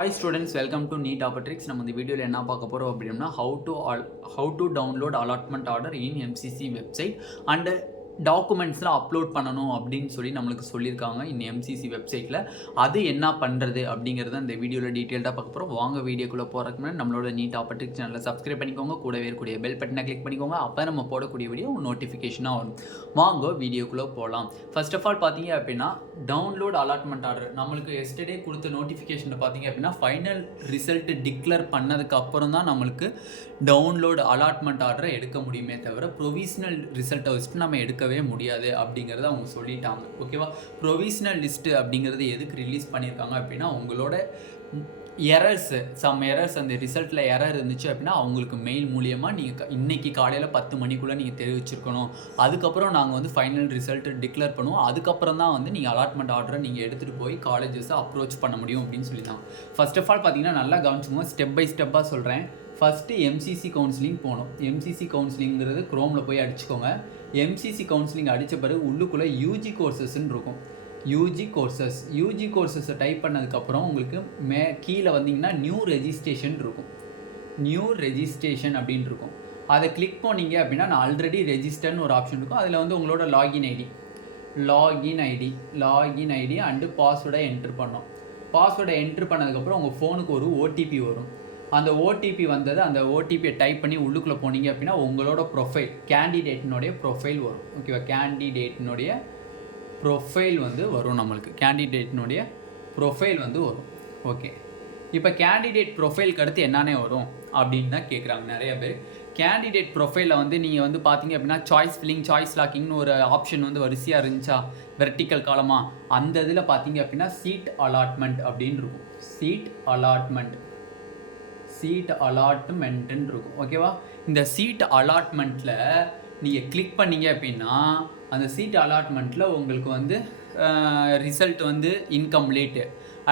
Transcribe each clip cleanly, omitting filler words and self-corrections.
Hi students, welcome to Neet Tricks. நம்ம இந்த வீடியோல என்ன பார்க்க போறோம் அப்படின்னா how to download allotment order in MCC website and டாக்குமெண்ட்ஸ்லாம் அப்லோட் பண்ணணும் அப்படின்னு சொல்லி நம்மளுக்கு சொல்லியிருக்காங்க இந்த எம்சிசி வெப்சைட்டில். அது என்ன பண்ணுறது அப்படிங்கிறத இந்த வீடியோவில் டீட்டெயில்டாக பார்க்க போகிறோம். வாங்க வீடியோக்குள்ளே போகிறதுக்கு முன்னாடி நம்மளோட நீட் ட்ரிக்ஸ் சேனலை சப்ஸ்கிரைப் பண்ணிக்கோங்க, கூடவே இருக்கக்கூடிய பெல் பட்டனை கிளிக் பண்ணிக்கோங்க. அப்போ நம்ம போடக்கூடிய வீடியோ நோட்டிஃபிகேஷனாக வரும். வாங்க வீடியோக்குள்ளே போகலாம். ஃபர்ஸ்ட் ஆஃப் ஆல் பார்த்தீங்க அப்படின்னா டவுன்லோட் அலாட்மெண்ட் ஆர்டர் நம்மளுக்கு எஸ்டர்டே கொடுத்த நோட்டிஃபிகேஷனில் பார்த்தீங்க அப்படின்னா ஃபைனல் ரிசல்ட் டிக்ளேர் பண்ணதுக்கு அப்புறம் தான் நம்மளுக்கு டவுன்லோட் அலாட்மெண்ட் ஆர்டரை எடுக்க முடியுமே தவிர ப்ரொவிஷனல் ரிசல்ட்டை வச்சுட்டு நம்ம எடுக்கவே முடியாது அப்படிங்கிறத அவங்க சொல்லிட்டாங்க. ஓகேவா? ப்ரொவிஷனல் லிஸ்ட்டு அப்படிங்கிறது எதுக்கு ரிலீஸ் பண்ணியிருக்காங்க அப்படின்னா உங்களோட சம் எரர்ஸ் அந்த ரிசல்ட்டில் எரர் இருந்துச்சு அப்படின்னா அவங்களுக்கு மெயில் மூலியமாக நீங்கள் இன்றைக்கி காலையில் 10 மணிக்குள்ளே நீங்கள் தெரிவிச்சிருக்கணும். அதுக்கப்புறம் நாங்கள் வந்து ஃபைனல் ரிசல்ட்டு டிக்ளேர் பண்ணுவோம். அதுக்கப்புறம் தான் வந்து நீங்கள் அலாட்மெண்ட் ஆர்டரை நீங்கள் எடுத்துகிட்டு போய் காலேஜஸை அப்ரோச் பண்ண முடியும் அப்படின்னு சொல்லிட்டாங்க. ஃபர்ஸ்ட் ஆஃப் ஆல் பார்த்தீங்கன்னா நல்லா கவனிச்சுங்க, ஸ்டெப் பை ஸ்டெப்பாக சொல்கிறேன். ஃபஸ்ட்டு எம்சிசி கவுன்சிலிங் போகணும். எம்சிசி கவுன்சிலிங்கிறது க்ரோமில் போய் அடிச்சுக்கோங்க. எம்சிசி கவுன்சிலிங் அடித்த பிறகு உள்ளுக்குள்ளே யூஜி கோர்சஸ்ன்னு இருக்கும். யூஜி கோர்சஸை டைப் பண்ணதுக்கப்புறம் உங்களுக்கு கீழே வந்தீங்கன்னா நியூ ரெஜிஸ்ட்ரேஷன் இருக்கும். நியூ ரெஜிஸ்ட்ரேஷன் அப்படின்னு இருக்கும். அதை கிளிக் பண்ணிங்க அப்படின்னா நான் ஆல்ரெடி ரெஜிஸ்டர்னு ஒரு ஆப்ஷன் இருக்கும். அதில் வந்து உங்களோட லாகின் ஐடி அண்டு பாஸ்வேர்டை என்ட்ரு பண்ணோம். பாஸ்வேர்டை என்ட்ரு பண்ணதுக்கப்புறம் உங்கள் ஃபோனுக்கு ஒரு ஓடிபி வரும். அந்த ஓடிபி வந்தது, அந்த ஓடிபியை டைப் பண்ணி உள்ளுக்குள்ளே போனீங்க அப்படின்னா உங்களோட ப்ரொஃபைல் கேண்டிடேட்டினுடைய ப்ரொஃபைல் வரும். ஓகேவா? கேண்டிடேட்டினுடைய ப்ரொஃபைல் வந்து வரும். நம்மளுக்கு கேண்டிடேட்டினுடைய ப்ரொஃபைல் வந்து வரும். ஓகே, இப்போ கேண்டிடேட் ப்ரொஃபைலுக்கு அடுத்து என்னன்னே வரும் அப்படின்னு தான் கேட்குறாங்க நிறைய பேர். கேண்டிடேட் ப்ரொஃபைலில் வந்து நீங்கள் வந்து பார்த்தீங்க அப்படின்னா சாய்ஸ் லாக்கிங்னு ஒரு ஆப்ஷன் வந்து வரிசையாக இருந்துச்சா வெர்டிக்கல் காலமாக, அந்த இதில் பார்த்தீங்க அப்படின்னா சீட் அலாட்மெண்ட் அப்படின்னு இருக்கும். சீட் அலாட்மெண்ட்டுன்னு இருக்கும். ஓகேவா? இந்த சீட் அலாட்மெண்ட்டில் நீங்கள் கிளிக் பண்ணீங்க அப்படின்னா அந்த சீட் அலாட்மெண்ட்டில் உங்களுக்கு வந்து ரிசல்ட் வந்து இன்கம்ப்ளீட்டு,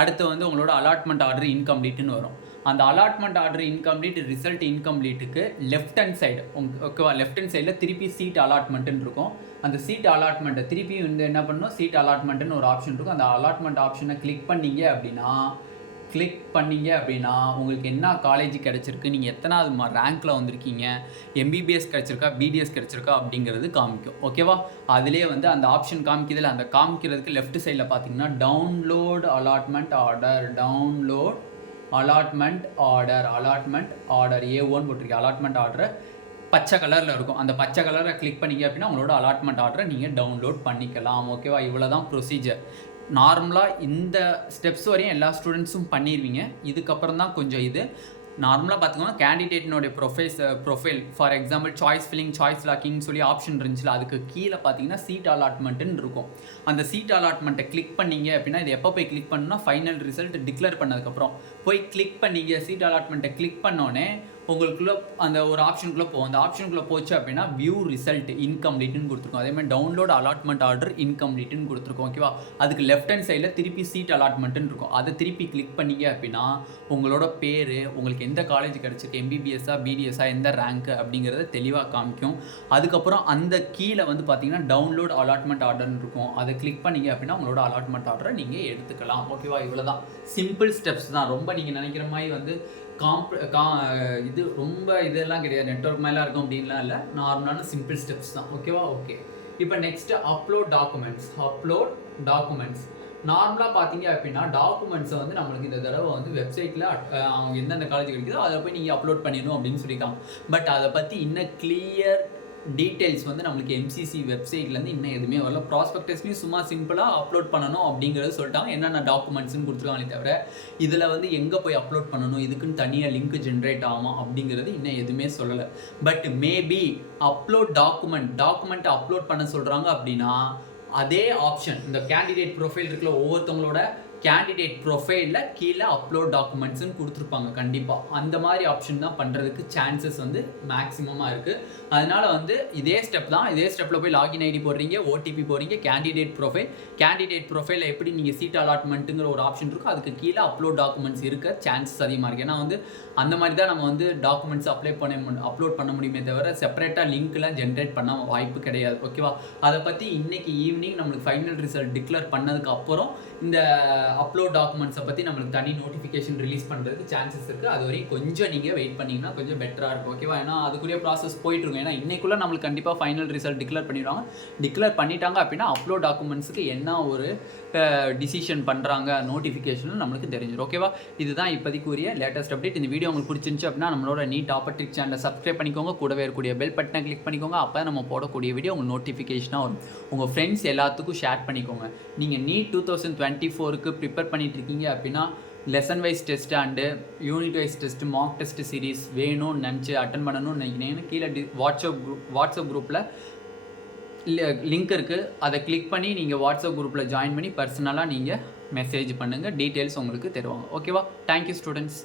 அடுத்து வந்து உங்களோட அலாட்மெண்ட் ஆர்டர் இன்கம்ப்ளீட்டுன்னு வரும். அந்த அலாட்மெண்ட் ஆர்டர் இன்கம்ப்ளீட், ரிசல்ட் இன்கம்ப்ளீட்டுக்கு லெஃப்ட் ஹேண்ட் சைடு ஓகேவா, லெஃப்ட் ஹேண்ட் சைடில் திருப்பி சீட் அலாட்மெண்ட்டுன்னு இருக்கும். அந்த சீட் அலாட்மெண்ட்டை திருப்பி வந்து என்ன பண்ணணும், சீட் அலாட்மெண்ட்டுன்னு ஒரு ஆப்ஷன் இருக்கும். அந்த அலாட்மெண்ட் ஆப்ஷனை கிளிக் பண்ணீங்க அப்படின்னா உங்களுக்கு என்ன காலேஜ் கிடச்சிருக்கு, நீங்கள் எத்தனாவது ரேங்க்கில் வந்திருக்கீங்க, எம்பிபிஎஸ் கிடச்சிருக்கா, பிடிஎஸ் கிடச்சிருக்கா அப்படிங்கிறது காமிக்கும். ஓகேவா? அதிலே வந்து அந்த ஆப்ஷன் காமிக்கிறதுல அந்த காமிக்கிறதுக்கு லெஃப்ட் சைடில் பார்த்தீங்கன்னா டவுன்லோட் அலாட்மெண்ட் ஆர்டர் A1 போட்டிருக்கு. அலாட்மெண்ட் ஆர்டரை பச்சை கலரில் இருக்கும். அந்த பச்சை கலரை கிளிக் பண்ணிங்க அப்படின்னா உங்களோட அலாட்மெண்ட் ஆர்டரை நீங்கள் டவுன்லோட் பண்ணிக்கலாம். ஓகேவா? இவ்வளோ தான் ப்ரொசீஜர். நார்மலாக இந்த ஸ்டெப்ஸ் வரையும் எல்லா ஸ்டூடெண்ட்ஸும் பண்ணிடுவீங்க. இதுக்கப்புறம் தான் கொஞ்சம் இது நார்மலாக பார்த்துக்கோங்க. கேண்டிடேட்டினுடைய profile for example choice locking சொல்லி ஆப்ஷன் இருந்துச்சுல, அதுக்கு கீழே பார்த்தீங்கன்னா சீட் அலாட்மெண்ட்டுன்னு இருக்கும். அந்த சீட் அலாட்மெண்ட்டை கிளிக் பண்ணீங்க அப்படின்னா இது எப்போ போய் கிளிக் பண்ணணும்னா ஃபைனல் ரிசல்ட் டிக்ளேர் பண்ணதுக்கப்புறம் போய் கிளிக் பண்ணீங்க. சீட் அலாட்மெண்ட்டை கிளிக் பண்ணோடனே உங்களுக்குள்ளே அந்த ஒரு ஆப்ஷனுக்குள்ளே போகும். அந்த ஆப்ஷனுக்குள்ளே போச்சு அப்படின்னா வியூ ரிசல்ட் இன்கம்ப்ளீட்னு கொடுத்துருக்கோம். அதேமாதிரி டவுன்லோட் அலாட்மெண்ட் ஆர்டர் இன்கம்ப்ளீட்னு கொடுத்துருக்கோம். ஓகேவா? அதுக்கு லெஃப்ட் ஹேண்ட் சைடில் திருப்பி சீட் அலாட்மெண்ட்டுன்னு இருக்கும். அதை திருப்பி கிளிக் பண்ணிங்க அப்படின்னா உங்களோட பேர், உங்களுக்கு எந்த காலேஜ் கிடச்சிருக்கு, எம்பிபிஎஸ்ஸா பிடிஎஸ்ஸா, எந்த ரேங்க்கு அப்படிங்கிறத தெளிவாக காமிக்கும். அதுக்கப்புறம் அந்த கீழே வந்து பார்த்தீங்கன்னா டவுன்லோட் அலாட்மெண்ட் ஆர்டர்னு இருக்கும். அதை கிளிக் பண்ணிங்க அப்படின்னா உங்களோட அலாட்மெண்ட் ஆர்டரை நீங்கள் எடுத்துக்கலாம். ஓகேவா? இவ்வளோ தான், சிம்பிள் ஸ்டெப்ஸ் தான். ரொம்ப நீங்கள் நினைக்கிற மாதிரி வந்து இது ரொம்ப இதெல்லாம் கிடையாது, நெட்வொர்க் மேலே இருக்கும் அப்படின்லாம் இல்லை. நார்மலான சிம்பிள் ஸ்டெப்ஸ் தான். ஓகேவா? ஓகே, இப்போ நெக்ஸ்ட்டு அப்லோட் டாக்குமெண்ட்ஸ். நார்மலாக பார்த்தீங்க அப்படின்னா டாக்குமெண்ட்ஸை வந்து நம்மளுக்கு இந்த தடவை வந்து வெப்சைட்டில் அவங்க எந்தெந்த காலேஜ் கிடைக்குதோ அதை போய் நீங்கள் அப்லோட் பண்ணிடணும் அப்படின்னு சொல்லியிருக்காங்க. பட் அதை பற்றி இன்னும் கிளியர் டீட்டெயில்ஸ் வந்து நம்மளுக்கு எம்சிசி வெப்சைட்லேருந்து இன்னும் எதுவுமே வரல. ப்ராஸ்பெக்டஸ்லையும் சும்மா சிம்பிளாக அப்லோட் பண்ணணும் அப்படிங்கிறது சொல்லிட்டாங்க. என்னென்ன டாக்குமெண்ட்ஸ்னு கொடுத்துருக்காங்களே தவிர இதில் வந்து எங்கே போய் அப்லோட் பண்ணணும், இதுக்குன்னு தனியாக லிங்க் ஜென்ரேட் ஆகுமா அப்படிங்கிறது இன்னும் எதுவுமே சொல்லலை. பட் மேபி டாக்குமெண்ட் அப்லோட் பண்ண சொல்கிறாங்க அப்படின்னா அதே ஆப்ஷன் இந்த கேண்டிடேட் ப்ரொஃபைல் இருக்குல்ல, ஒவ்வொருத்தவங்களோட கேண்டிடேட் ப்ரொஃபைலில் கீழே அப்லோட் டாக்குமெண்ட்ஸ்னு கொடுத்துருப்பாங்க. கண்டிப்பாக அந்த மாதிரி ஆப்ஷன் தான் பண்ணுறதுக்கு சான்சஸ் வந்து மேக்ஸிமமாக இருக்குது. அதனால் வந்து இதே ஸ்டெப் தான். இதே ஸ்டெப்பில் போய் லாகின் ஐடி போடுறீங்க, ஓடிபி போடுறீங்க, கேண்டிடேட் ப்ரொஃபைலில் எப்படி நீங்கள் சீட் அலாட்மெண்ட்டுங்கிற ஒரு ஆப்ஷன் இருக்கும், அதுக்கு கீழே அப்லோட் டாக்குமெண்ட்ஸ் இருக்க சான்சஸ் அதிகமாக இருக்குது. ஏன்னா வந்து அந்த மாதிரி தான் நம்ம வந்து டாக்குமெண்ட்ஸ் அப்லோட் பண்ண முடியுமே தவிர செப்பரேட்டாக லிங்க்லாம் ஜென்ரேட் பண்ண வாய்ப்பு கிடையாது. ஓகேவா? அதை பற்றி இன்னைக்கு ஈவினிங் நம்மளுக்கு ஃபைனல் ரிசல்ட் டிக்ளேர் பண்ணதுக்கு அப்புறம் இந்த அப்லோட் டாக்குமெண்ட்ஸை பற்றி நம்மளுக்கு தனி நோட்டிஃபிகேஷன் ரிலீஸ் பண்ணுறதுக்கு சான்சஸ் இருக்குது. அது வரைக்கும் கொஞ்சம் நீங்கள் வெயிட் பண்ணிங்கன்னா கொஞ்சம் பெட்டராக இருக்கும். ஓகேவா? ஏன்னா அதுக்குரிய ப்ராசஸ் போயிட்டுருக்கும். ஏன்னா இன்றைக்குள்ளே நம்மளுக்கு கண்டிப்பாக ஃபைனல் ரிசல்ட் டிக்ளேர் பண்ணிடுவாங்க. டிக்ளேர் பண்ணிட்டாங்க அப்படின்னா அப்லோட் டாக்குமெண்ட்ஸுக்கு என்ன ஒரு டிசிஷன் பண்ணுறாங்க நோட்டிஃபிகேஷன் நம்மளுக்கு தெரிஞ்சிடும். ஓகேவா? இதுதான் இப்போதைக்குரிய லேட்டஸ்ட் அப்டேட். இந்த வீடியோ உங்களுக்கு பிடிச்சிருந்துச்சு அப்படின்னா நம்மளோட நீட் ஆப்பர்டிக் சேனலை சப்ஸ்கிரைப் பண்ணிக்கோங்க. கூடவே இருக்கக்கூடிய பெல் பட்டனை கிளிக் பண்ணிக்கோங்க. அப்போ நம்ம போடக்கூடிய வீடியோ உங்களுக்கு நோட்டிஃபிகேஷனாக வரும். உங்கள் ஃப்ரெண்ட்ஸ் எல்லாத்துக்கும் ஷேர் பண்ணிக்கோங்க. நீங்கள் நீட் 2024க்கு ப்ரிப்பேர் பண்ணிட்டு இருக்கீங்க அப்படின்னா lesson wise test and unit wise test mark test series வேணும்னு நினச்சி அட்டன் பண்ணணும்னு நினைக்கிறீங்கன்னா கீழே வாட்ஸ்அப் குரூப்பில் லிங்க் இருக்குது. அதை கிளிக் பண்ணி நீங்கள் வாட்ஸ்அப் குரூப்பில் ஜாயின் பண்ணி பர்சனலாக நீங்கள் மெசேஜ் பண்ணுங்கள். டீட்டெயில்ஸ் உங்களுக்கு தருவாங்க. ஓகேவா? Thank you students.